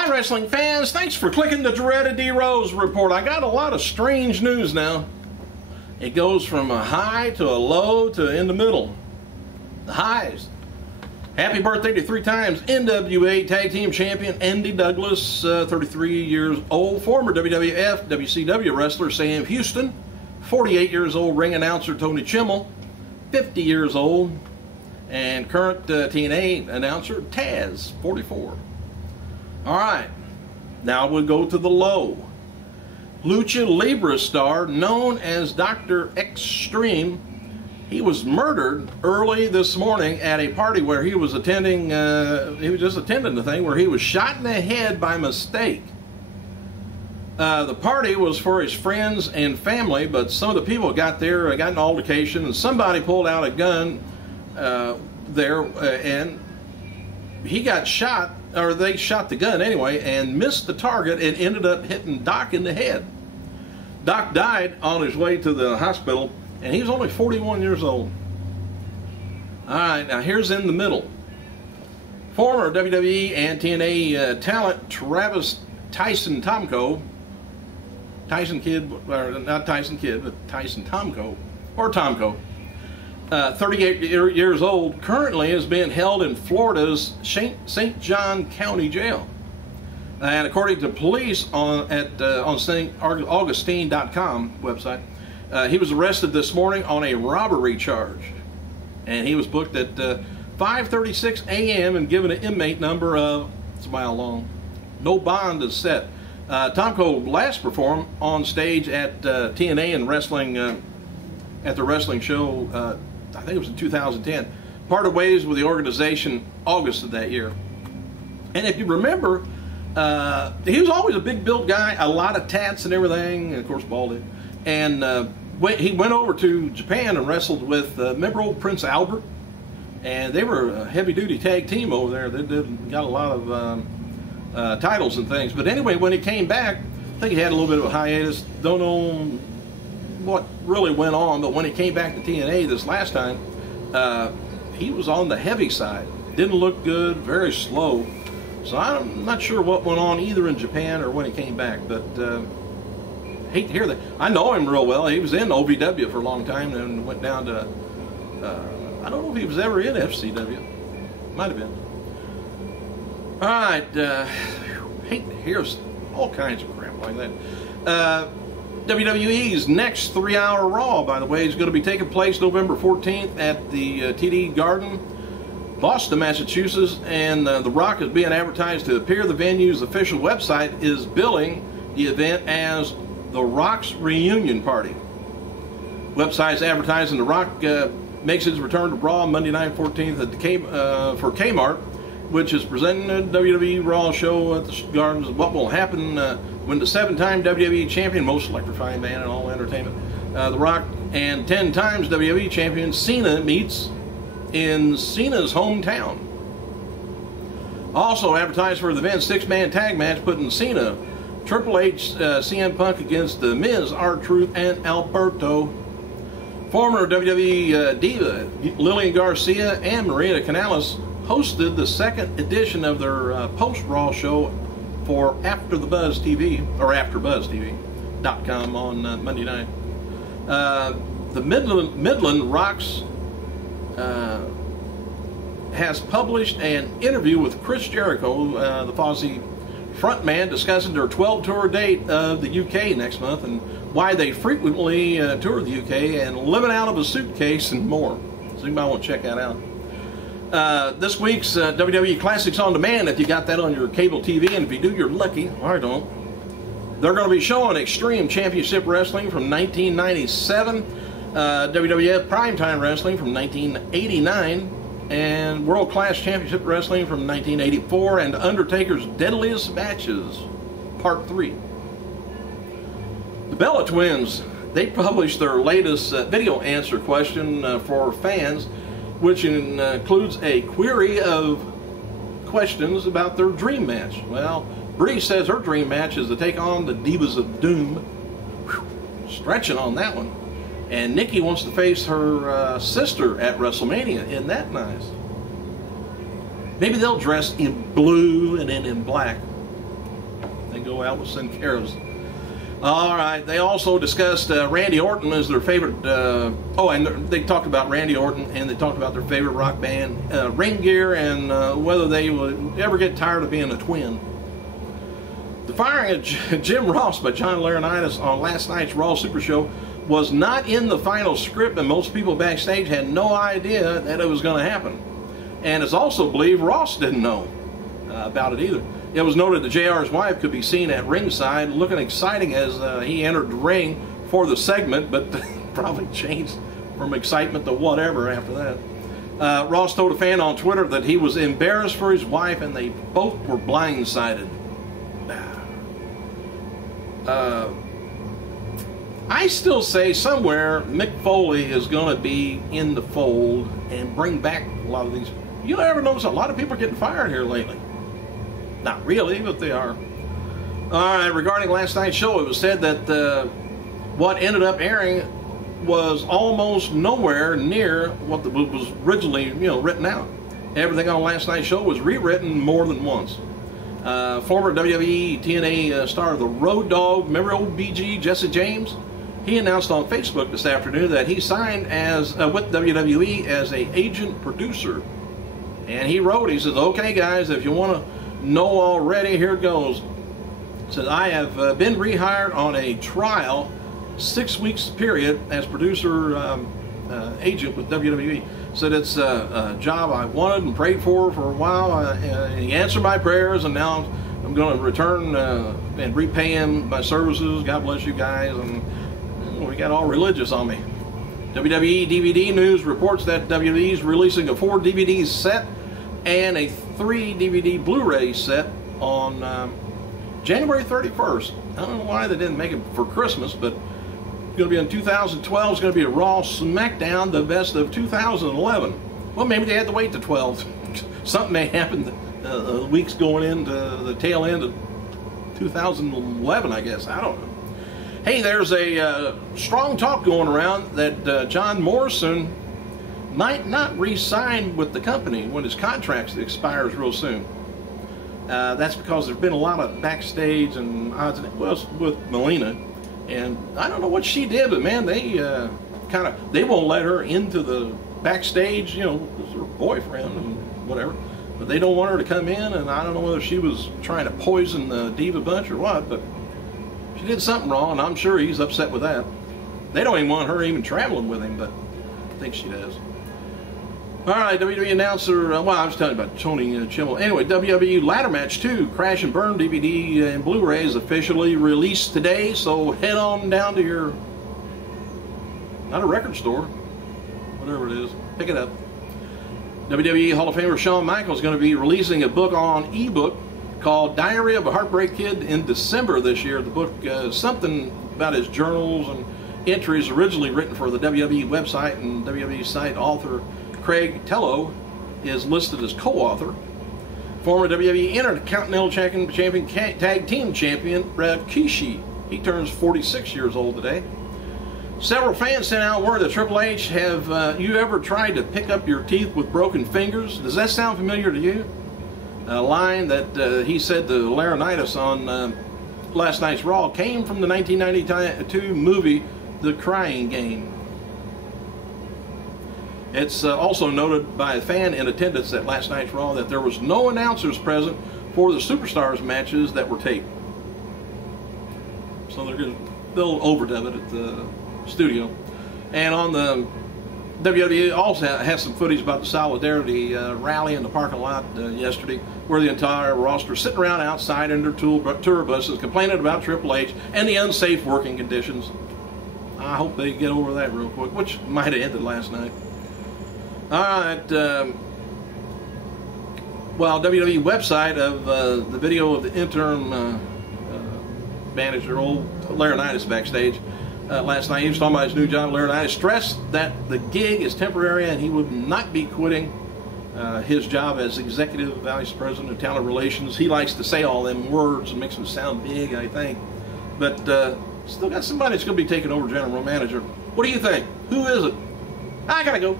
Hi, wrestling fans. Thanks for clicking the dreaded D. Rose Report. I got a lot of strange news now. It goes from a high to a low to in the middle. The highs. Happy birthday to 3 times NWA Tag Team Champion Andy Douglas, 33 years old. Former WWF, WCW wrestler Sam Houston. 48 years old ring announcer Tony Chimmel. 50 years old. And current TNA announcer Taz, 44. Alright, now we'll go to the low. Lucha Libre star known as Dr. Extreme. He was murdered early this morning at a party where he was attending, he was just attending the thing where he was shot in the head by mistake. The party was for his friends and family, but some of the people got there, got an altercation, and somebody pulled out a gun there, and he got shot, or they shot the gun anyway, and missed the target and ended up hitting Doc in the head. Doc died on his way to the hospital, and he was only 41 years old. Alright, now here's in the middle. Former WWE and TNA talent Travis Tyson Tomko, Tyson Kid, or not Tyson Kid, but Tyson Tomko, or Tomko, 38 years old, currently is being held in Florida's St. John County Jail. And according to police on St. Augustine.com website, he was arrested this morning on a robbery charge. And he was booked at 5:36 a.m. and given an inmate number of, it's a mile long. No bond is set. Tomko last performed on stage at TNA and wrestling, at the wrestling show, I think it was in 2010. Parted ways with the organization August of that year. And if you remember, he was always a big built guy, a lot of tats and everything, and of course balding. And he went over to Japan and wrestled with, remember old Prince Albert? And they were a heavy duty tag team over there. They got a lot of titles and things. But anyway, when he came back, I think he had a little bit of a hiatus. Don't know what really went on, but when he came back to TNA this last time, he was on the heavy side. Didn't look good, very slow. So I'm not sure what went on either in Japan or when he came back, but hate to hear that. I know him real well. He was in OVW for a long time and went down to, I don't know if he was ever in FCW. Might have been. Alright, hate to hear all kinds of crap like that. WWE's next 3-hour Raw, by the way, is going to be taking place November 14th at the TD Garden, Boston, Massachusetts, and The Rock is being advertised to appear. The venue's official website is billing the event as The Rock's Reunion Party. Website's advertising The Rock makes his return to Raw Monday night 14th at for Kmart, which is presenting a WWE Raw show at the Gardens. What will happen when the 7-time WWE champion, most electrifying man in all entertainment, The Rock, and 10 times WWE champion Cena meets in Cena's hometown. Also advertised for the event, 6-man tag match putting Cena, Triple H, CM Punk against The Miz, R-Truth, and Alberto. Former WWE diva Lillian Garcia and Maria Canales hosted the 2nd edition of their post-Raw show for After the Buzz TV, or AfterBuzzTV.com on Monday night. The Midland Rocks has published an interview with Chris Jericho, the Fozzy frontman, discussing their 12-tour date of the UK next month and why they frequently tour the UK and living out of a suitcase and more. So you might want to check that out. This week's WWE Classics on Demand, if you got that on your cable TV, and if you do, you're lucky. I don't. They're going to be showing Extreme Championship Wrestling from 1997, WWF Primetime Wrestling from 1989, and World Class Championship Wrestling from 1984, and Undertaker's Deadliest Matches, Part 3. The Bella Twins, they published their latest video answer question for fans, which includes a query of questions about their dream match. Well, Bree says her dream match is to take on the Divas of Doom. Whew, stretching on that one. And Nikki wants to face her sister at WrestleMania. Isn't that nice? Maybe they'll dress in blue and then in black. They go out with Sin Cara's. All right. They also discussed Randy Orton as their favorite. And they talked about Randy Orton, and they talked about their favorite rock band, ring gear, and whether they would ever get tired of being a twin. The firing of Jim Ross by John Laurinaitis on last night's Raw Super Show was not in the final script, and most people backstage had no idea that it was going to happen. And it's also believed Ross didn't know about it either. It was noted that JR's wife could be seen at ringside looking exciting as he entered the ring for the segment, but probably changed from excitement to whatever after that. Ross told a fan on Twitter that he was embarrassed for his wife and they both were blindsided. I still say somewhere Mick Foley is going to be in the fold and bring back a lot of these. You ever notice a lot of people are getting fired here lately? Not really, but they are. All right, regarding last night's show, it was said that what ended up airing was almost nowhere near what was originally, written out. Everything on last night's show was rewritten more than once. Former WWE TNA star of the Road Dogg, remember old BG, Jesse James? He announced on Facebook this afternoon that he signed as with WWE as an agent producer. And he wrote, he says, "Okay guys, if you want to know already, here it goes." Said, "I have been rehired on a trial 6 weeks period as producer agent with WWE. Said it's a job I wanted and prayed for a while. And he answered my prayers, and now I'm going to return and repay him my services. God bless you guys." And we got all religious on me. WWE DVD News reports that WWE is releasing a 4 DVD set and a 3 DVD Blu-ray set on January 31st. I don't know why they didn't make it for Christmas, but it's going to be in 2012. It's going to be a Raw SmackDown, the best of 2011. Well, maybe they had to wait to 12. Something may happen weeks going into the tail end of 2011, I guess. I don't know. Hey, there's a strong talk going around that John Morrison might not re-sign with the company when his contract expires real soon. That's because there's been a lot of backstage and odds and ends with Melina, and I don't know what she did, but man, they they won't let her into the backstage, as her boyfriend and whatever, but they don't want her to come in, and I don't know whether she was trying to poison the Diva Bunch or what, but she did something wrong, and I'm sure he's upset with that. They don't even want her even traveling with him, but I think she does. All right, WWE announcer, I was telling you about Tony Chimmel. Anyway, WWE Ladder Match 2, Crash and Burn DVD and Blu-ray is officially released today, so head on down to your, not a record store, whatever it is, pick it up. WWE Hall of Famer Shawn Michaels is going to be releasing a book on ebook called Diary of a Heartbreak Kid in December this year. The book is something about his journals and entries originally written for the WWE website, and WWE site author Craig Tello is listed as co-author. Former WWE Intercontinental Champion Tag Team Champion Rikishi, he turns 46 years old today. Several fans sent out word that Triple H, have you ever tried to pick up your teeth with broken fingers? Does that sound familiar to you? A line that he said to Laurinaitis on last night's Raw came from the 1992 movie The Crying Game. It's also noted by a fan in attendance at last night's Raw that there was no announcers present for the Superstars matches that were taped. So they'll overdub it at the studio. And on the WWE also has some footage about the Solidarity rally in the parking lot yesterday, where the entire roster sitting around outside in their tour buses complaining about Triple H and the unsafe working conditions. I hope they get over that real quick, which might have ended last night. All right. WWE website of the video of the interim manager, old Laurinaitis, backstage last night. He was talking about his new job. Laurinaitis stressed that the gig is temporary and he would not be quitting his job as executive vice president of talent relations. He likes to say all them words and makes them sound big, I think. But still got somebody that's going to be taking over general manager. What do you think? Who is it? I gotta go.